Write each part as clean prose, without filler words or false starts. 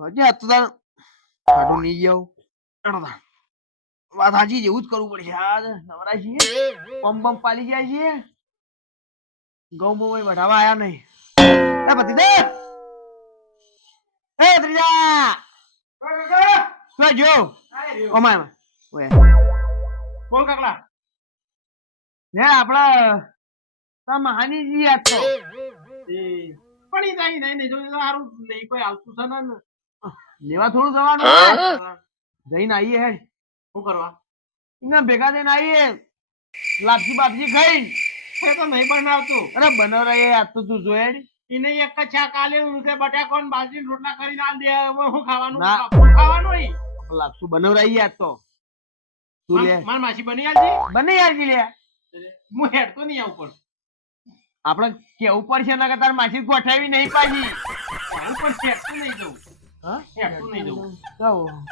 હજી આ તો કાઢો નહીં જાવ વાત હાજી જેવું જ કરવું પડશે આ નવરા છીએ પમ પાલી ગયા છીએ ઘઉં બહુ વઢાવા આયા નહીં એ પતિ દે એ ત્રીજા શું જો ઓમાય ઓય બોલ કાકલા લે આપડા તા મહાનીજી આ તો પણ ઈ નહીં જો સારું નહીં કોઈ આવતું છે ને લેવા થોડું જવાનું જઈને આવીએ હેડ શું કરવા ઇના ભેગા થઈને આવીએ લાપસી બાપસી ખાઈ એ તો નહીં બનાવતું અરે બનાવ રહે આજ તો તું જોયે એને એક જ છા કાલે ઉસે બટાકો ને બાજરી રોટલા કરીને આલ દે હું ખાવાનું ના. ખાવાનું ઈ લાપસું બનાવ રહી આજ તો તું લે માર માસી બની આલજી બને યાર જી લે હું હેડ તો નહીં આવું પણ આપણે કેવું પડશે ના કે તાર માસી ગોઠાવી નહીં પાછી હું પણ હેડ તો નહીં જવું હા હેડ તો નહીં જવું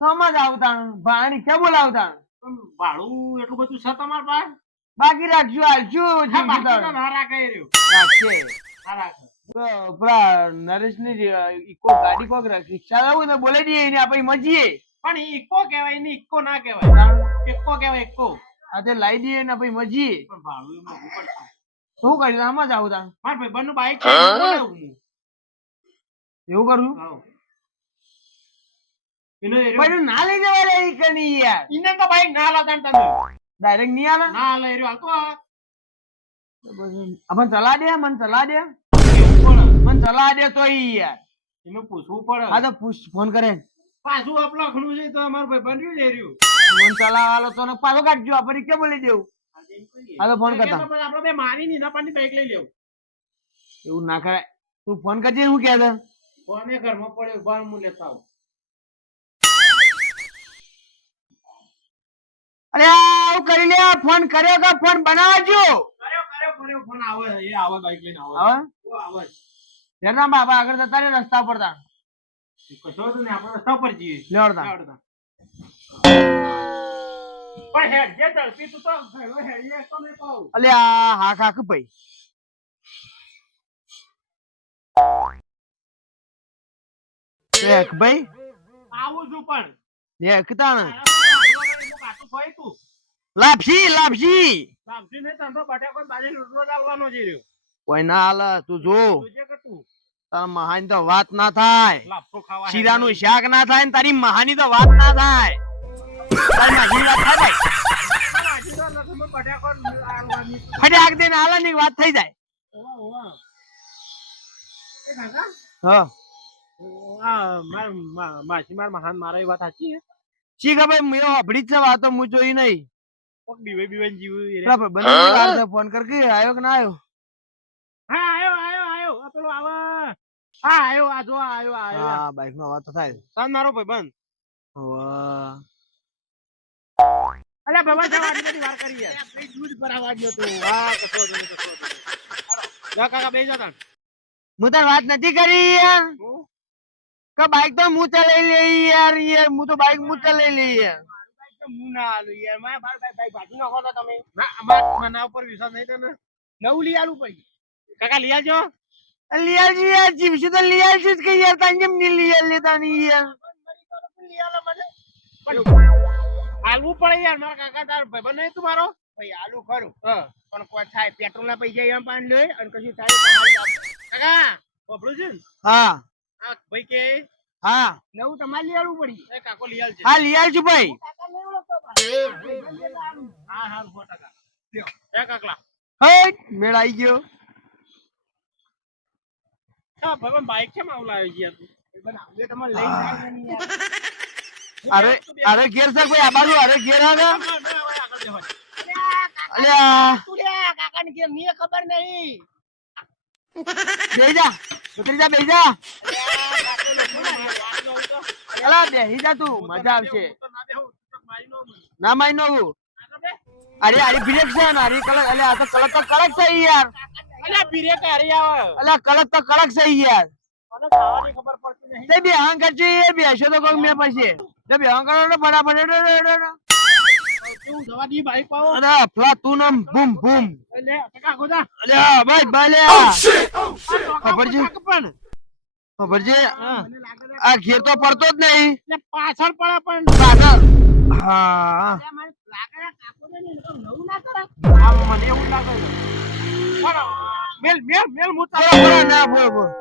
સમજ આવતા ભાણી ક્યાં બોલાવતા પણ ભાડું એટલું બધું છે તમાર પાસે બાકી રાખજો હાલશું હા બાકી તો ના રાખે રહ્યો રાખશે ના રાખે તો પેલા નરેશની ઇકો ગાડી કોક રિક્ષા લાવું ને બોલાવી દઈએ એને આપણે મજીએ પણ ઈકો કહેવાય ને ઈકો ના કહેવાય એકો કહેવાય એકો આ તે લાવી દઈએ ને પછી મજીએ પણ ભાડું એમાં ઉપર છે શું કર્યું આમાં જ આવું તા માર ભાઈબંધનું બાઈક છે બોલાવું હું એવું કરું આવો એનો પણ ના લઈ જવા રે ઈ કની યાર ઇને તો બાઈક ના લાતા ને તમે ડાયરેક્ટ નહીં આવે ના લઈ રહ્યો હાલતો આપણ ચલા દે મને ચલા દે કેવું પડે મને ચલા દે તો ઈ યાર એને પૂછવું પડે હા તો પૂછ ફોન કરે પાછું અપલખણું છે તો અમાર ભાઈબંધ રહ્યું જઈ રહ્યું મને ચલાવાલો તો ને પાછો કાઢજો આપણે કે બોલી દેવું હા તો ફોન કરતા આપણે બે મારી ની ના પાણી બાઈક લઈ લેવું એવું ના કરાય તું ફોન કરજે હું કહે છે કોને ઘરમાં પડ્યો બાર હું લેતા આવું અરે આવું કરી લે ફોન કર્યો કે ફોન બનાવજો કર્યો ફોન આવે એ આવે બાઈક લઈને આવે હવે ઓ આવે જરના બાબા આગળ જતા રે રસ્તા પર તા કશો તો ને આપણે રસ્તા પર જઈએ લેવડતા પણ હેડ જે ઝડપી તું તો ઘણો હેડીએ તો મે કહું અલે આ હા કાક ભાઈ એક ભાઈ આવું છું પણ એક તાણ કાતું ભાઈ તું લાપસી લાપસી સામજી ને તંતો બટાકો બાજી રોટલો ચાલવાનો જ રહ્યો કોઈ ના હાલ તું જો તુજે કે તું તાર મહાની તો વાત ના થાય લાપસો ખાવા શીરાનું શાક ના થાય ને તારી મહાની તો વાત ના થાય તારી મહાની વાત થાય ભાઈ બાજી તો લખમાં બટાકો આલવાની ફટાક દે ને હાલ ની વાત થઈ જાય ઓવા એ કાકા હા માસી મહાન મારા વાત સાચી હે શી ખબર મેં અભડી જ છે વાતો હું જોઈ નહીં કોક બીવે જીવ બંને ફોન કર કે આયો કે ના આયો હા આયો આ પેલો આવે હા આયો આ જો આયો હા બાઈક નો અવાજ તો થાય સાન મારો ભાઈબંધ વાહ અલ્યા બાબા જવા બધી વાર કરી યાર આપણે દૂધ ભરાવા ગયો તો હા કસો જા કાકા બેસી જા હું તાર વાત નથી કરી યાર કે બાઈક તો હું ચલાવી લઈ યાર હું તો બાઈક હું ચલાવી લઈ યાર હું ના આલું યાર મારા બાઈક બાજુ નાખો તો તમે ના અમાર મના ઉપર વિશ્વાસ નહીં તને નવું લઈ આલું પડી કાકા લઈ આવજો લિયાજી યાર જીવશે તો લિયાજી જ કે યાર તાન જેમ ની લિયા લેતા ની યાર આલવું પડે યાર મારા કાકા તાર ભાઈબંધ નહીં તું મારો ભાઈ આલુ ખરું પણ કોઈ થાય પેટ્રોલ ના પૈસા એમ પાન લે અને કશું થાય કાકા બબડું છે ને હા આ ભાઈ કે હા નવું તમારે લઈ આવવું પડી એ કાકો લઈ આવજે હા લિયાલ છું ભાઈ હા હા 100% લ્યો એ કાકલા હે મેળ આવી ગયો હા ભગવાન બાઈક કેમ આવું લાવ્યો છે યાર તું બનાવ તમારે લઈ જાય નહીં યાર અરે ઘેર સર ભાઈ આ બાજુ અરે ઘેર આગળ અલ્યા કાકા ની ઘેર ની ખબર નહીં બેહી જા ઉતરી જા બેહી જા અલા બેહી જા તું મજા આવશે ના માઈ નો અરે અરે બ્રેક છે ને અરે કલક અલે આ તો કલક તો કડક છે યાર અલ્યા બ્રેક હારી આવે અલે કલક તો કડક છે યાર મને ખાવાની ખબર પડતી નહીં તે બે હાંગ કરજો એ બેસો તો કોક મે પછી તે બે હાંગ કરો તો ફટાફટ તું જવા દી બાઈક પાવો અરે ફલા તું નમ બૂમ બૂમ લે ટકા ગોદા અલે ભાઈ બાલે ખબર છે પણ ખબર છે હા આ ઘેર તો પડતો જ નહીં લે પાછળ પડે પણ પાછળ હા લે મને લાગે કાકો ને તો નવું ના કરે આ મને એવું લાગે છે. મેલ મેલ મેલ મુતા બોલો બોલો ના બોલો બોલો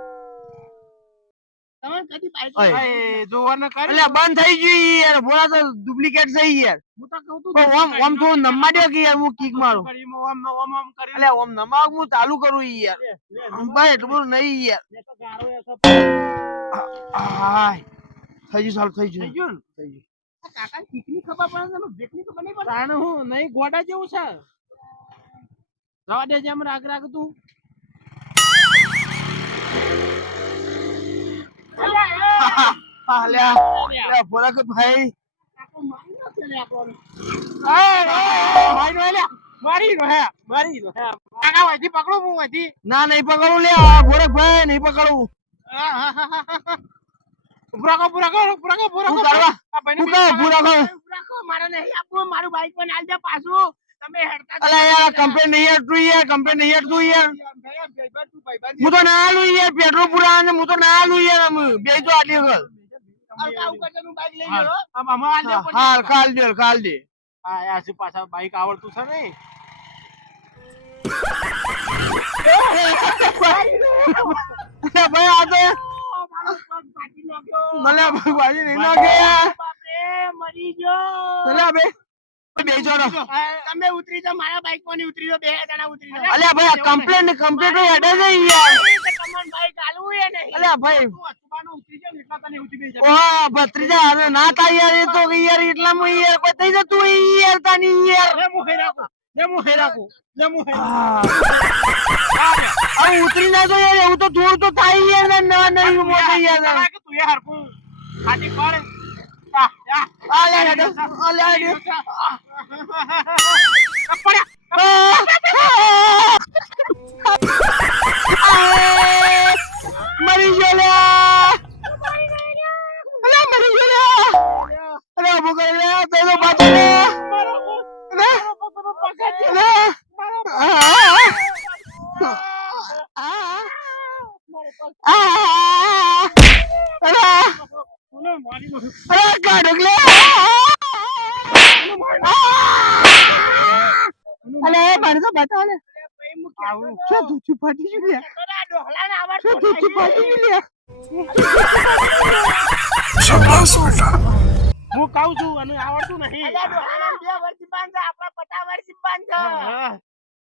તમે કદી બાઈક ઓય. એ જોવાને કરી અલે બંધ થઈ ગયું યાર બોલા તો ડુપ્લિકેટ છે યાર હું તો કહું તું પણ ઓમ થોડું નમવા દો કે યાર હું કિક મારું ઓમ કરી અલે ઓમ નમાવ હું ચાલુ કરું યાર ભાઈ એટલું બધું નહીં યાર લે તો ગારો એસો હાય થઈ ગયું ચાલુ થઈ થઈ ગયું ગયું ને થઈ ગયું આ કાકા ઠીકની ખબર પડે તમે બ્રેકની ખબર નહીં પડે તાણે હું નહીં ગોડા જેવું છે જવા દે જેમ રાગ રાગ તું અલ્યા બોલા કે ભાઈ કાકો મારી નાખે લે આપણને ભાઈ નો લે મારી નો હે કાકા વાથી પકડો હું વાથી ના નહીં પકડું લે ગોરખ ભાઈ નહીં પકડું પુરાકો હું કરવા હું કહું પૂરા કહું પુરાકો મારે નહીં આપવું મારું બાઈક પર આલ જા પાછું તમે હેડતા અલે યાર કમ્પ્લેન નહીં હેડતું યાર કમ્પ્લેન નહીં હેડતું યાર હું તો ના આલું યાર પેટ્રોલ પૂરા અને હું તો ના આલું યાર બે તો આટલી વખત હાલ કાલ દે હા યાર શું પાછા બાઈક આવડતું છે ને ભાઈ આ તો મને ભાજી નહીં નાખે યાર મરી ગયો અલ્યા બે બેજો નો તમે ઉતરી જાઓ મારા બાઈક માં ઉતરી જાઓ બે જણા ઉતરી જાઓ અલ્યા ભાઈ કમ્પ્લેન હેડે છે યાર કમન બાઈક આલવું હે નહીં અલ્યા ભાઈ તું અચુબાનો ઉતરી જાવ એટલા તને ઉતરી બેસ જા ઓહ ભત્રીજા અરે ના થાય યાર એ તો યાર એટલામાં યાર બતાઈ જ તું યાર તાની યાર લે મુ હેરાકું હવે ઉતરી ના તો યાર એવું તો થોડું તો થાય યાર ને ના નહીં મોટો યાર કે તું એ હરકું ખાટી પાડે મરી ગયો લ્યા અલા મરી ગયો લ્યા અરે ઉભો કરી લ્યા તો બાજુ અરે કાઢુક લે અલે મારે તો બતાવ લે શું દૂધી ફાટી ગયું લે શું દૂધી ફાટી ગયું લે શાબાશ બેટા હું કહું છું અને આવડતું નહીં અલે ડોહાના 2 વર્ષ બાંધ આપણા 50 વર્ષ બાંધ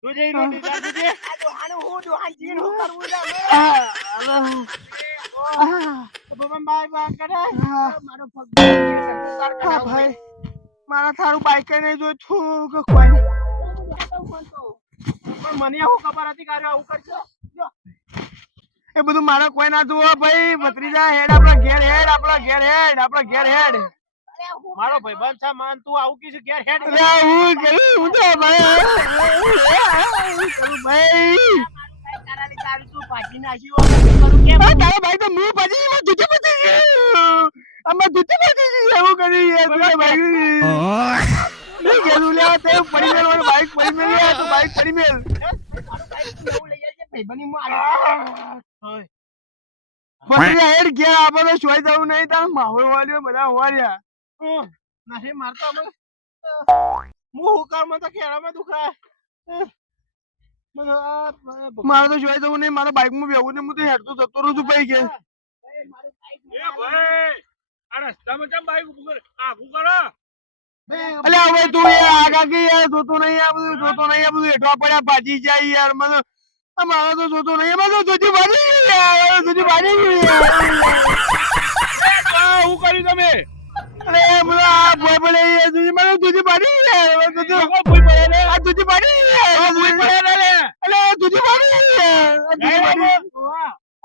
તુજે રોટી જા તુજે આ ડોહાનું હું ડોહાન જીન હું કરવું છે બબન બાય બા કરે મારો પગ ભાઈ મારા થારું બાઈક નહીં જો છું કે કોઈ પણ મને હું ખબર હતી કે આવું કરજો એ બધું મારા કોઈ ના જોવો ભાઈ ભત્રીજા હેડ આપણા ઘેર હેડ મારો ભાઈબંધ છે માન તું આવું કીધું ઘેર હેડ અરે હું કરું હું તો ભાઈ કરું ભાઈ તારા ભાઈ તો મું પછી દૂધી પતી ગયું આમાં દૂધી પતી ગયું એવું કરી યાર ભાઈ નહીં ગેલું લે તે પડી મેલ મારું બાઈક પડી મેલ લે તો બાઈક પડી મેલ ભત્રીજા હેડ ગયા આપણે તો સોય જવું નહીં તાર માહોલ વાળ્યો બધા હોવાર્યા નહીં મારતો અમે હું હુકારમાં તો ખેરામાં દુખાય મારે તો જોઈ જવું નહીં મારા બાઈક માં બેવું ને હું તો હેડતો જતો રહું છું ભાઈ કે અલે હવે તું યાર આગા કે યાર જોતો નહીં આ બધું હેઠવા પડ્યા ભાજી જાય યાર મને મારે તો જોતો નહીં એમાં તો જોતી ભાજી ગયું યાર હું કર્યું તમે અરે મને આ ભોય પડે યાર મને દૂધી ભાજી યાર આ દૂધી ભાજી અલે દૂધી ભાજી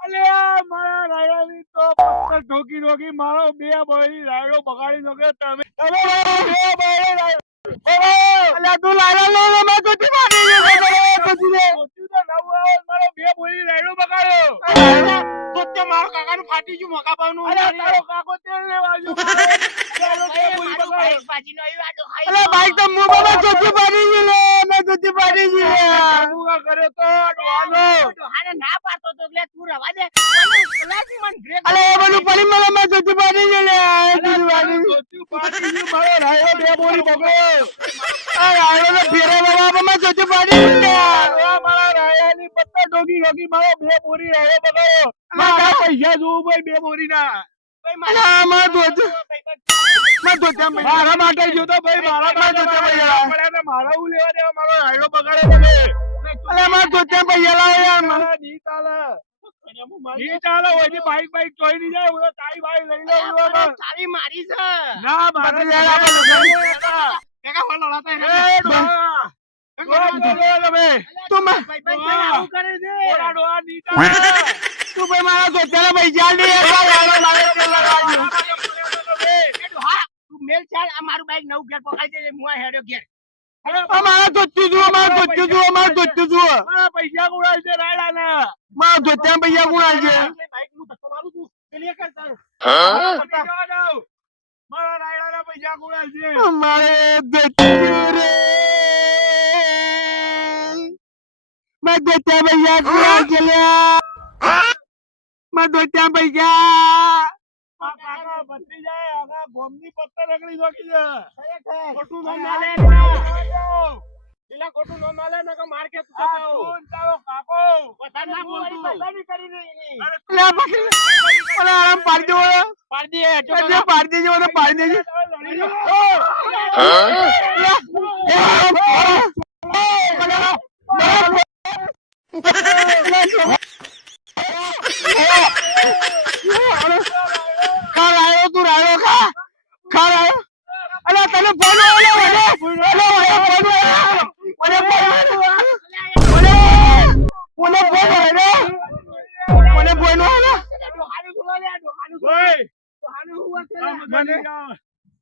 અલે મારા રાયડાની તો પત્તર ઠોકી મારો બે ભાઈ રાયડો બગાડી નાખે તમે બે ભાઈ અલે તું લાલા લે મેં દૂધી ભાજી મારો બે ભાઈ રાયડો બગાડ્યો તો તે મારો કાકાનું ફાટી ગયું મકા પાવનું અરે તારો કાકો તેલ લેવા ગયો અલે બાઈક તો મુ બાબા પાડી ગયા કરે તો ડોહાનો ડોહાને ના પાડતો તો એટલે તું રવા દે મને ક્લાસી મન બ્રેક અલે એ બધું પડી મને મેં જુઠ્ઠી પાડી ગઈ લે જુઠ્ઠી પાડી ધોતી પાડી ગયું, મારો રાયો બે બોરી પકડો. આ રાયડો ને ફેરે બરાબર મેં જુઠ્ઠી પાડી ગઈ લે આ મારા રાયાની પત્તા ડોગી ડોગી મારો બે બોરી રાયો પકડો. મારા પૈસા જોવું ભાઈ બે બોરીના. અલે આ મારા ધોતી મેં ધોતી મારા માટે જોતો ભાઈ, મારા માટે ધોતી પૈસા પડ્યા ને મારા હું લેવા દેવા, મારો રાયડો બગાડે તમે. અલે મારા ધોતી પૈસા લાવો યાર મારા ની ચાલે. ની ચાલે, ઓયથી બાઈક ચોઈ ની જાય, હું તો તારી બાઈક લઈ લઉં છું હવે. ચાવી મારી છે ના, મારે યાર આપણે કાકા વાળો લાતા એ ડોહા. ડોહા તમે. તું માં આવું કરે છે ઓલા ડોહા ની ચાલે. તું ભાઈ મારા ધોતીના પૈસા લે યાર રાયડો લાવે તે લગાડજો હા તું મેલ ચાલ આ મારું બાઈક નવું ઘેર પકડી દે હું આ હેડ્યો ઘેર મારા ધોતી જુઓ મારા ધોતી જુઓ મારા ધોતી જુઓ મારા પૈસા ગુણાય છે રાયડાના. મારા ધોતીના પૈસા ગુણાય છે બાઈક નું ધક્કો મારું તું પેલી કર તારું પૈસા દઉં. મારા રાયડાના પૈસા ગુણાય છે. મારે ધોતી રે મેં ધોતિયા પૈસા ગુણાય છે લે મેં ધોતિયા પૈસા આ કાકા બચી જાય, આખા ગોમની પત્તર રગડી જોકી છે. ખોટું નામ ના લે. પેલા ખોટું નો માલે ને કે માર કે તું આ તો તું તારો કાકો. વધારે ના બોલતું બધાની કરી નહીં લે પકડી અરે આરામ પાડી દો પાડી દે અરે પાડી દેજો ને પાડી દેજો લડી લો. ખા રાયો તું રાયો ખા રાયો અલે તને ફોન આવ્યો ઓય, મને જાઓ.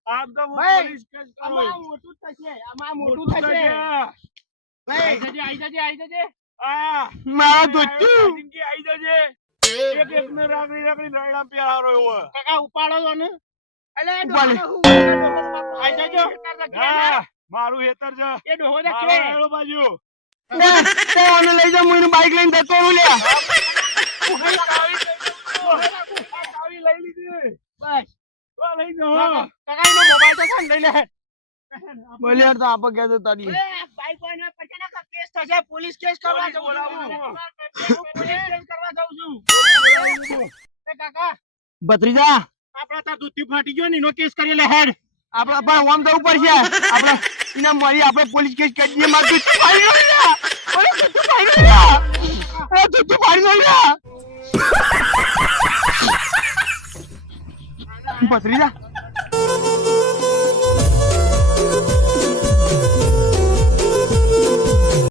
આમ તો હું ભાઈ, પોલીસ કેસ કરું. આમાં મોટું થશે આમાં મોટું મોટું થશે થશે. ભાઈ આઈ જજે આ મારા ધોતી જિંદગી આઈ જજે. એક એક ને રાગડી રાગડી રાયડા પ્યારો એવો. કાકા ઉપાડો છો ને અલે ઉપાડે. આઈ જજો હા, મારું હેતર છે. એ ડોહો દે મારો કે રાયડો બાજુ. ઓને લઈ જા હું બાઈક લઈને જતો રહું લે ચાવી લઈ લીધી. બસ તો લઈ જાઓ. કાકા એનો મોબાઈલ તો સાંભળી લે બોલે યાર તો આપો કે તો તારી અરે બાઈક વાળાને પછાના કા કેસ થશે પોલીસ કેસ કરવા પોલીસ જવું બોલાવું. છું પોલીસ કેસ કરવા જાઉં છું એ કાકા ભત્રીજા આપડા તાર દૂધી ફાટી ગયો ને એનો કેસ કરી લે હેડ આપણે પણ ઓમ જવું પડશે આપણે એના મળી આપણે પોલીસ કેસ કરી દઈએ મારું દૂધ પાડી દો લ્યા ઓરે દૂધ પાડી દો લ્યા ઓરે દૂધ પાડી દો લ્યા ભત્રીજા